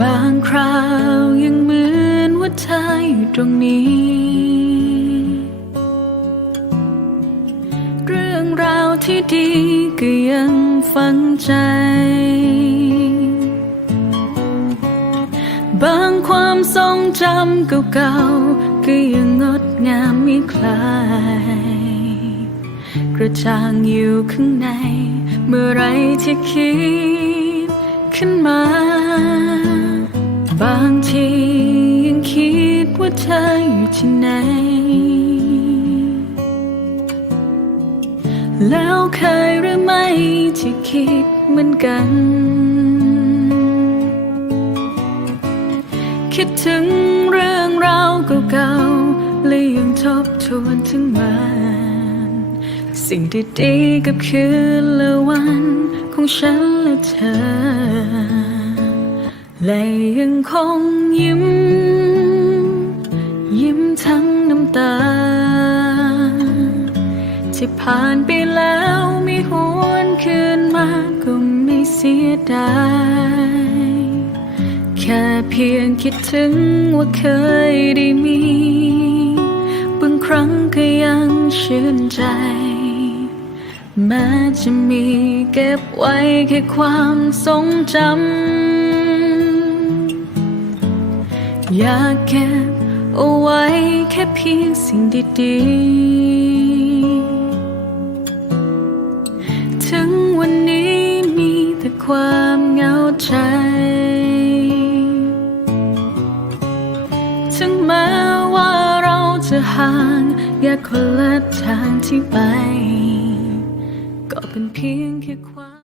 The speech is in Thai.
บางคราวยังเหมือนว่าเธออยู่ตรงนี้ เรื่องราวที่ดีก็ยังฝังใจ บางความทรงจำเก่าๆก็ยังงดงามไม่คลาย กระจ่างอยู่ข้างใน เมื่อไรที่คิดขึ้นมา ว่าเธออยู่ที่ไหน แล้วเคยหรือไม่ที่คิดเหมือนกัน คิดถึงเรื่องราวเก่าๆและยังทบทวนถึงมัน สิ่งดีๆกับคืนและวันของฉันและเธอ และยังคงยิ้ม ที่ผ่านไปแล้วไม่หวนคืนมาก็ไม่เสียดายแค่เพียงคิดถึงว่าเคยได้มีบางครั้งก็ยังชื่นใจ แม้จะมีเก็บไว้แค่ความทรงจำอยากเก็บเอาไว้แค่เพียงสิ่งดีๆ ความเหงาใจ ถึงแม้ว่าเราจะห่างแยกคนละทางที่ไป ก็เป็นเพียงแค่ความ